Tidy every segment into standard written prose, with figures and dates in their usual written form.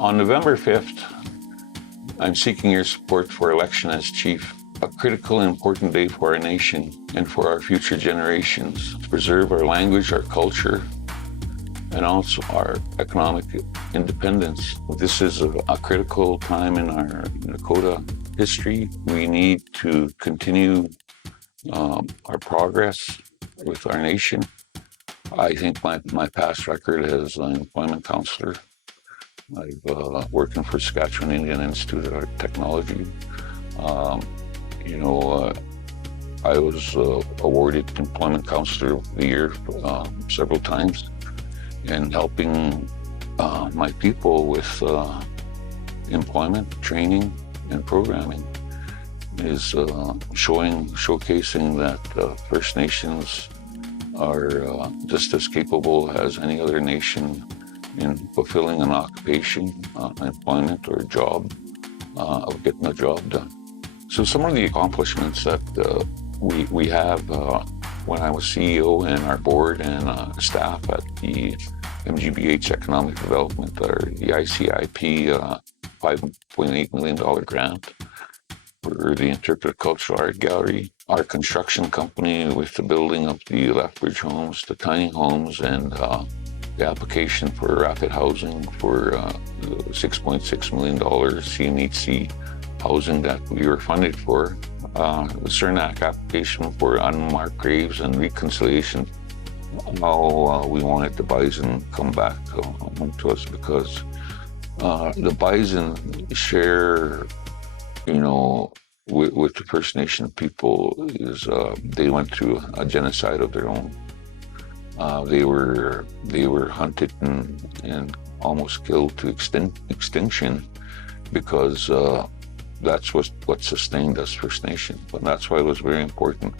On November 5th, I'm seeking your support for election as chief, a critical and important day for our nation and for our future generations to preserve our language, our culture, and also our economic independence. This is a critical time in our Dakota history. We need to continue our progress with our nation. I think my past record as an employment counselor, I've working for Saskatchewan Indian Institute of Technology. I was awarded Employment Counselor of the Year several times, and helping my people with employment, training, and programming is showcasing that First Nations are just as capable as any other nation in fulfilling an occupation, employment, or a job, of getting a job done. So some of the accomplishments that we have when I was CEO and our board and staff at the MGBH Economic Development, or the ICIP $5.8 million grant for the Interpretive Cultural Art Gallery, our construction company with the building of the Lethbridge homes, the tiny homes, and the application for rapid housing for $6.6 million CMHC housing that we were funded for, the CERNAC application for unmarked graves and reconciliation. Now we wanted the bison come back home to us because the bison share, with the First Nation people is they went through a genocide of their own. They were hunted and almost killed to extinction because that's what sustained us, First Nation. But that's why it was very important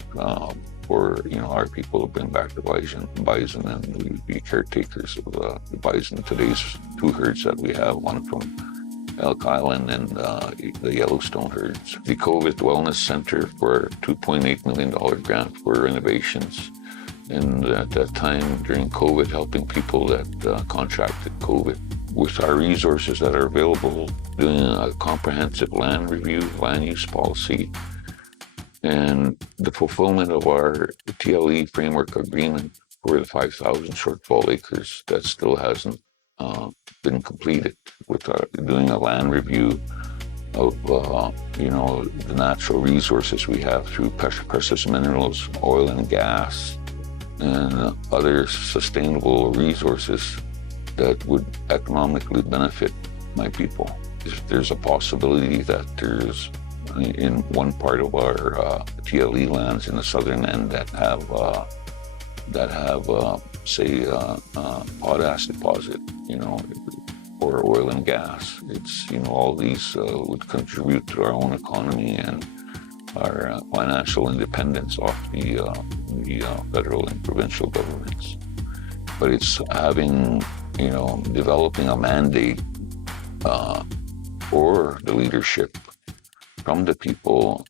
for our people to bring back the bison, and we would be caretakers of the bison. Today's two herds that we have, one from Elk Island and the Yellowstone herds. The COVID Wellness Center for $2.8 million grant for renovations. And at that time, during COVID, helping people that contracted COVID. With our resources that are available, doing a comprehensive land review, land use policy, and the fulfillment of our TLE framework agreement for the 5,000 shortfall acres that still hasn't been completed, with doing a land review of the natural resources we have through precious minerals, oil and gas, and other sustainable resources that would economically benefit my people. If there's a possibility that there's in one part of our TLE lands in the southern end that have say potash deposit, or oil and gas, it's all these would contribute to our own economy and our financial independence off the federal and provincial governments. But it's having, developing a mandate for the leadership from the people,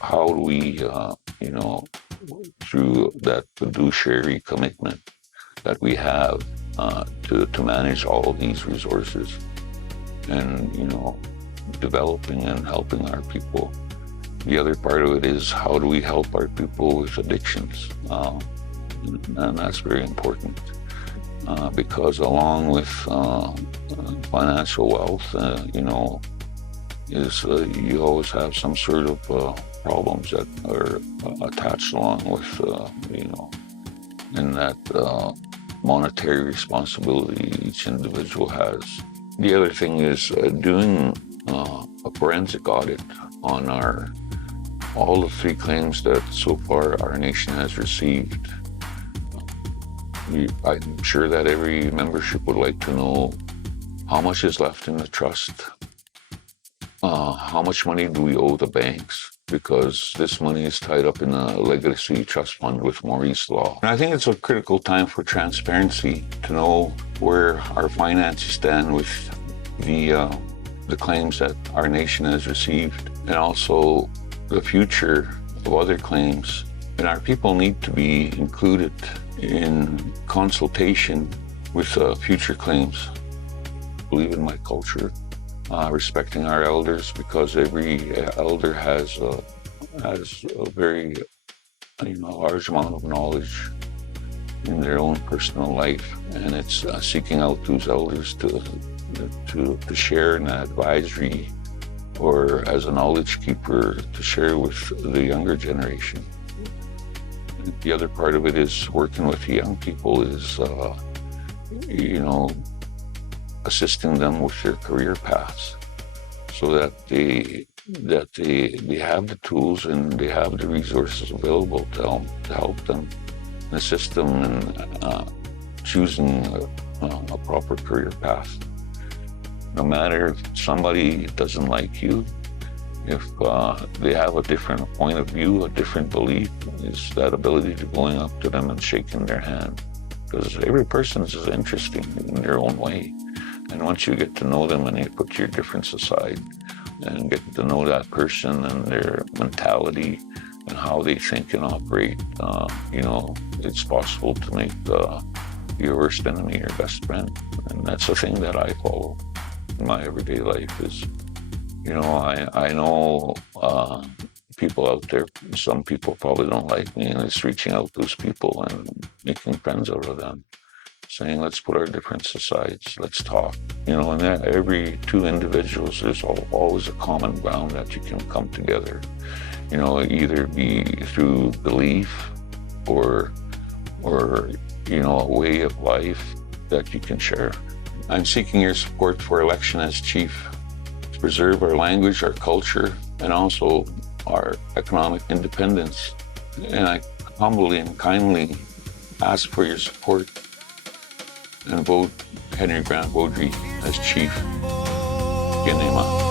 how do we, through that fiduciary commitment that we have to manage all of these resources and, developing and helping our people. The other part of it is how do we help our people with addictions? And that's very important because along with financial wealth, you always have some sort of problems that are attached along with, and that monetary responsibility each individual has. The other thing is doing a forensic audit on all the three claims that so far our nation has received. I'm sure that every membership would like to know how much is left in the trust, how much money do we owe the banks, because this money is tied up in a legacy trust fund with Maurice Law. And I think it's a critical time for transparency to know where our finances stand with the claims that our nation has received, and also the future of other claims. And our people need to be included in consultation with future claims. believe in my culture, respecting our elders, because every elder has a very large amount of knowledge in their own personal life, and it's seeking out those elders to share an advisory or as a knowledge keeper to share with the younger generation. The other part of it is working with the young people is, assisting them with their career paths, so that they have the tools and they have the resources available to help them and assist them in choosing a proper career path. No matter if somebody doesn't like you, if they have a different point of view, a different belief, is that ability to going up to them and shaking their hand. Because every person is interesting in their own way. And once you get to know them and you put your difference aside and get to know that person and their mentality and how they think and operate, it's possible to make your worst enemy your best friend. And that's the thing that I follow in my everyday life is, I know people out there, some people probably don't like me, and it's reaching out to those people and making friends out of them, saying, let's put our differences aside, let's talk. And every two individuals, there's always a common ground that you can come together, either be through belief or a way of life that you can share. I'm seeking your support for election as chief to preserve our language, our culture, and also our economic independence. And I humbly and kindly ask for your support and vote Henry Grant Beaudry as chief. Ganema.